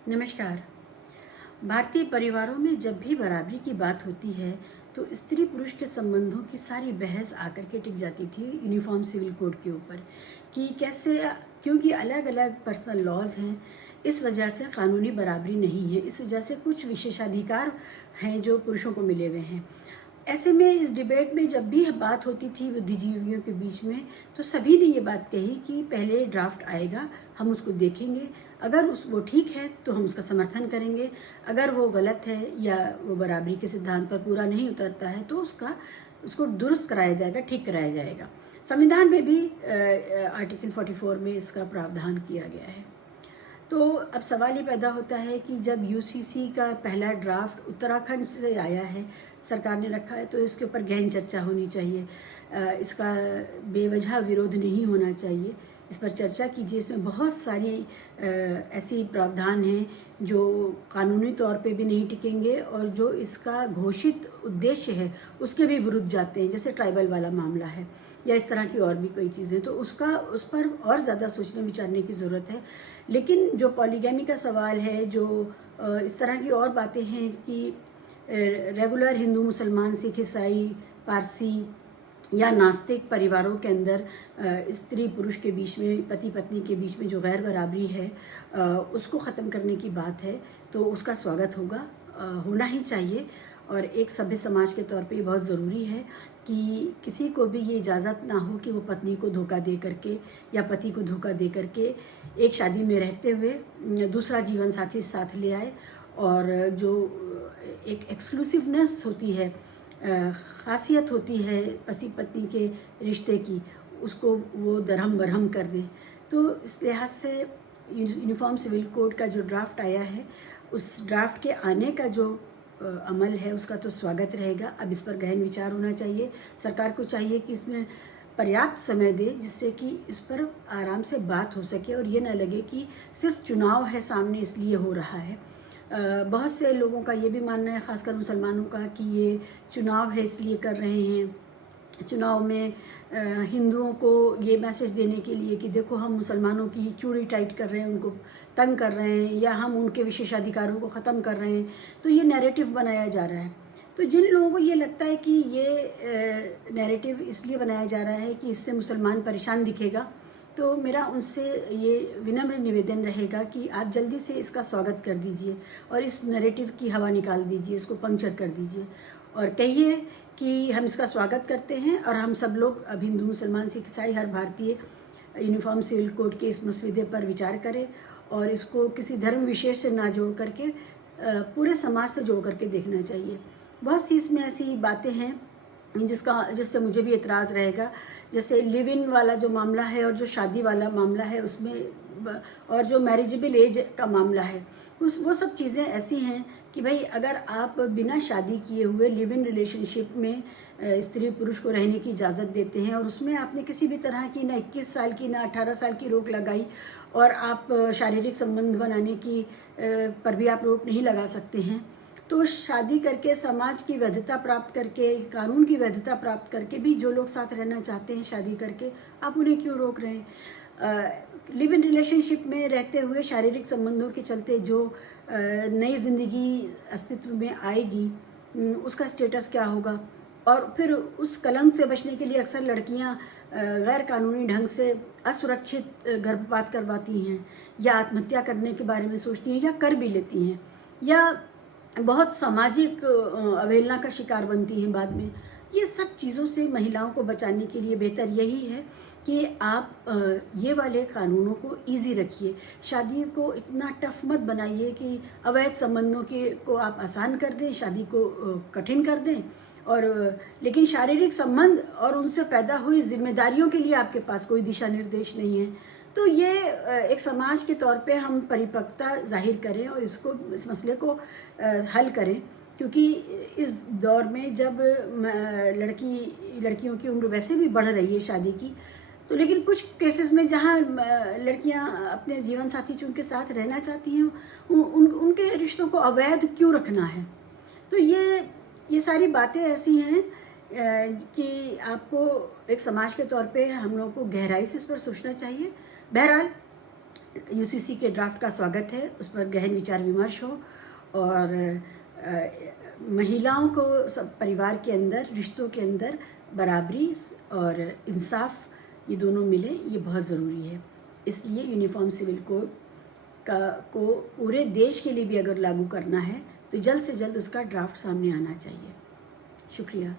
नमस्कार। भारतीय परिवारों में जब भी बराबरी की बात होती है तो स्त्री पुरुष के संबंधों की सारी बहस आकर के टिक जाती थी यूनिफॉर्म सिविल कोड के ऊपर कि कैसे, क्योंकि अलग अलग पर्सनल लॉज हैं, इस वजह से कानूनी बराबरी नहीं है, इस वजह से कुछ विशेषाधिकार हैं जो पुरुषों को मिले हुए हैं। ऐसे में इस डिबेट में जब भी बात होती थी बुद्धिजीवियों के बीच में, तो सभी ने ये बात कही कि पहले ड्राफ्ट आएगा, हम उसको देखेंगे, अगर वो ठीक है तो हम उसका समर्थन करेंगे, अगर वो गलत है या वो बराबरी के सिद्धांत पर पूरा नहीं उतरता है तो उसको दुरुस्त कराया जाएगा, ठीक कराया जाएगा। संविधान में भी आर्टिकल 44 में इसका प्रावधान किया गया है। तो अब सवाल ये पैदा होता है कि जब यूसीसी का पहला ड्राफ्ट उत्तराखंड से आया है, सरकार ने रखा है, तो इसके ऊपर गहन चर्चा होनी चाहिए। इसका बेवजह विरोध नहीं होना चाहिए, इस पर चर्चा कीजिए। इसमें बहुत सारी ऐसी प्रावधान हैं जो कानूनी तौर पे भी नहीं टिकेंगे और जो इसका घोषित उद्देश्य है उसके भी विरुद्ध जाते हैं, जैसे ट्राइबल वाला मामला है या इस तरह की और भी कई चीज़ें। तो उस पर और ज़्यादा सोचने विचारने की ज़रूरत है। लेकिन जो पॉलीगैमी का सवाल है, जो इस तरह की और बातें हैं कि रेगुलर हिंदू, मुसलमान, सिख, ईसाई, पारसी या नास्तिक परिवारों के अंदर स्त्री पुरुष के बीच में, पति पत्नी के बीच में जो गैर बराबरी है उसको ख़त्म करने की बात है, तो उसका स्वागत होगा, होना ही चाहिए। और एक सभ्य समाज के तौर पे ये बहुत ज़रूरी है कि किसी को भी ये इजाज़त ना हो कि वो पत्नी को धोखा दे करके या पति को धोखा दे करके एक शादी में रहते हुए दूसरा जीवन साथी साथ ले आए। और जो एक एक्सक्लूसिवनेस होती है, ख़ासियत होती है पति पत्नी के रिश्ते की, उसको वो दरहम बरहम कर दें। तो इस लिहाज से यूनिफॉर्म सिविल कोड का जो ड्राफ्ट आया है, उस ड्राफ्ट के आने का जो अमल है उसका तो स्वागत रहेगा। अब इस पर गहन विचार होना चाहिए। सरकार को चाहिए कि इसमें पर्याप्त समय दे जिससे कि इस पर आराम से बात हो सके और ये ना लगे कि सिर्फ चुनाव है सामने इसलिए हो रहा है। बहुत से लोगों का ये भी मानना है, ख़ासकर मुसलमानों का, कि ये चुनाव है इसलिए कर रहे हैं। चुनाव में हिंदुओं को ये मैसेज देने के लिए कि देखो हम मुसलमानों की चूड़ी टाइट कर रहे हैं, उनको तंग कर रहे हैं, या हम उनके विशेषाधिकारों को ख़त्म कर रहे हैं, तो ये नैरेटिव बनाया जा रहा है। तो जिन लोगों को ये लगता है कि ये नैरेटिव इसलिए बनाया जा रहा है कि इससे मुसलमान परेशान दिखेगा, तो मेरा उनसे ये विनम्र निवेदन रहेगा कि आप जल्दी से इसका स्वागत कर दीजिए और इस नैरेटिव की हवा निकाल दीजिए, इसको पंक्चर कर दीजिए और कहिए कि हम इसका स्वागत करते हैं और हम सब लोग, अब हिंदू, मुसलमान, सिख, ईसाई, हर भारतीय यूनिफॉर्म सिविल कोड के इस मसविदे पर विचार करें और इसको किसी धर्म विशेष से ना जोड़ करके पूरे समाज से जोड़ करके देखना चाहिए। बहुत सी इसमें ऐसी बातें हैं जिससे मुझे भी एतराज़ रहेगा, जैसे लिव इन वाला जो मामला है और जो शादी वाला मामला है उसमें, और जो मैरिजेबल एज का मामला है, वो सब चीज़ें ऐसी हैं कि भाई अगर आप बिना शादी किए हुए लिव इन रिलेशनशिप में स्त्री पुरुष को रहने की इजाज़त देते हैं और उसमें आपने किसी भी तरह की ना 21 साल की ना 18 साल की रोक लगाई, और आप शारीरिक संबंध बनाने की पर भी आप रोक नहीं लगा सकते हैं, तो शादी करके समाज की वैधता प्राप्त करके, कानून की वैधता प्राप्त करके भी जो लोग साथ रहना चाहते हैं शादी करके, आप उन्हें क्यों रोक रहे हैं? लिव इन रिलेशनशिप में रहते हुए शारीरिक संबंधों के चलते जो नई ज़िंदगी अस्तित्व में आएगी, उसका स्टेटस क्या होगा? और फिर उस कलंक से बचने के लिए अक्सर लड़कियां गैर कानूनी ढंग से असुरक्षित गर्भपात करवाती हैं या आत्महत्या करने के बारे में सोचती हैं या कर भी लेती हैं, या बहुत सामाजिक अवहेलना का शिकार बनती हैं बाद में। ये सब चीज़ों से महिलाओं को बचाने के लिए बेहतर यही है कि आप ये वाले कानूनों को इजी रखिए। शादी को इतना टफ मत बनाइए कि अवैध संबंधों को आप आसान कर दें, शादी को कठिन कर दें, और लेकिन शारीरिक संबंध और उनसे पैदा हुई जिम्मेदारियों के लिए आपके पास कोई दिशा निर्देश नहीं है। तो ये एक समाज के तौर पे हम परिपक्वता जाहिर करें और इस मसले को हल करें, क्योंकि इस दौर में जब लड़कियों की उम्र वैसे भी बढ़ रही है शादी की, तो लेकिन कुछ केसेस में जहाँ लड़कियाँ अपने जीवन साथी चुन के साथ रहना चाहती हैं, उनके रिश्तों को अवैध क्यों रखना है? तो ये सारी बातें ऐसी हैं कि आपको एक समाज के तौर पे हम लोगों को गहराई से इस पर सोचना चाहिए। बहरहाल यूसीसी के ड्राफ्ट का स्वागत है, उस पर गहन विचार विमर्श हो और महिलाओं को सब परिवार के अंदर, रिश्तों के अंदर बराबरी और इंसाफ ये दोनों मिले, ये बहुत ज़रूरी है। इसलिए यूनिफॉर्म सिविल कोड को पूरे देश के लिए भी अगर लागू करना है तो जल्द से जल्द उसका ड्राफ्ट सामने आना चाहिए। शुक्रिया।